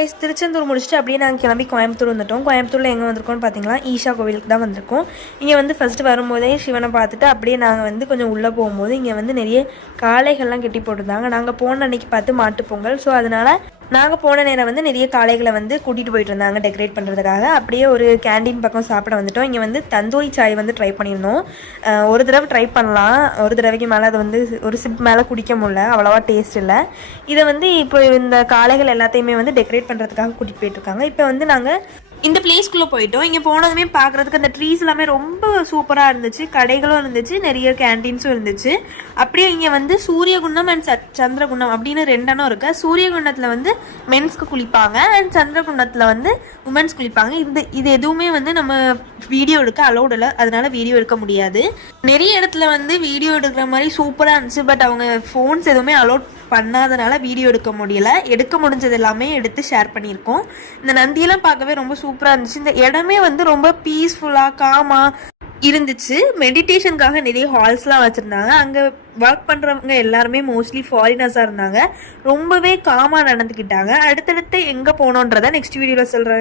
Guys, Tiruchendur முடிச்சுட்டு அப்படியே நாங்கள் கிளம்பி கோயம்புத்தூர் வந்துட்டோம். கோயம்புத்தூரில் எங்கே வந்திருக்கோம்னு பார்த்தீங்கன்னா ஈஷா கோவிலுக்கு தான் வந்திருக்கோம். இங்கே வந்து ஃபஸ்ட்டு வரும்போதே சிவனை பார்த்துட்டு அப்படியே நாங்கள் வந்து கொஞ்சம் உள்ளே போகும்போது இங்கே வந்து நிறைய காளைகள்லாம் கட்டி போட்டிருந்தாங்க. நாங்கள் போன அன்றைக்கி பார்த்து மாட்டுப்பொங்கல். ஸோ அதனால் நாங்கள் போன நேரம் வந்து நிறைய காளைகளை வந்து கூட்டிகிட்டு போயிட்டு இருந்தாங்க டெக்கரேட் பண்ணுறதுக்காக. அப்படியே ஒரு கேண்டீன் பக்கம் சாப்பிட வந்துட்டோம். இங்கே வந்து தந்தூரி சாய் வந்து ட்ரை பண்ணியிருந்தோம். ஒரு தடவை ட்ரை பண்ணலாம், ஒரு தடவைக்கு மேலே அதை வந்து ஒரு சிப் மேலே குடிக்க முடியல, அவ்வளோவா டேஸ்ட் இல்லை. இதை வந்து இப்போ இந்த காளைகள் எல்லாத்தையுமே வந்து டெக்கரேட் பண்ணுறதுக்காக கூட்டிகிட்டு போயிட்டுருக்காங்க. இப்போ வந்து நாங்கள் இந்த பிளேஸ்க்குள்ளே போயிட்டோம். இங்கே போனதுமே பார்க்குறதுக்கு அந்த ட்ரீஸ் எல்லாமே ரொம்ப சூப்பராக இருந்துச்சு. கடைகளும் இருந்துச்சு, நிறைய கேண்டீன்ஸும் இருந்துச்சு. அப்படியே இங்கே வந்து சூரியகுண்டம் அண்ட் சந்திரகுண்டம் அப்படின்னு ரெண்டெண்ணம் இருக்குது. சூரியகுண்டத்தில் வந்து மென்ஸ்க்கு குளிப்பாங்க அண்ட் சந்திரகுண்டத்தில் வந்து உமன்ஸ் குளிப்பாங்க. இது எதுவுமே வந்து நம்ம வீடியோ எடுக்க அலோடு இல்லை, அதனால வீடியோ எடுக்க முடியாது. நிறைய இடத்துல வந்து வீடியோ எடுக்கிற மாதிரி சூப்பராக இருந்துச்சு. பட் அவங்க ஃபோன்ஸ் எதுவுமே அலோட் பண்ணாதனால வீடியோ எடுக்க முடியலை. எடுக்க முடிஞ்சது எல்லாமே எடுத்து ஷேர் பண்ணியிருக்கோம். இந்த நந்தியெல்லாம் பார்க்கவே ரொம்ப சூப்பராக இருந்துச்சு. இந்த இடமே வந்து ரொம்ப பீஸ்ஃபுல்லாக காமாக இருந்துச்சு. மெடிடேஷனுக்காக நிறைய ஹால்ஸ்லாம் வச்சுருந்தாங்க. அங்கே ஒர்க் பண்ணுறவங்க எல்லாருமே மோஸ்ட்லி ஃபாரினர்ஸாக இருந்தாங்க. ரொம்பவே காமாக நடந்துக்கிட்டாங்க. அடுத்தடுத்து எங்கே போனோன்றதை நெக்ஸ்ட் வீடியோவில் சொல்கிறேன்.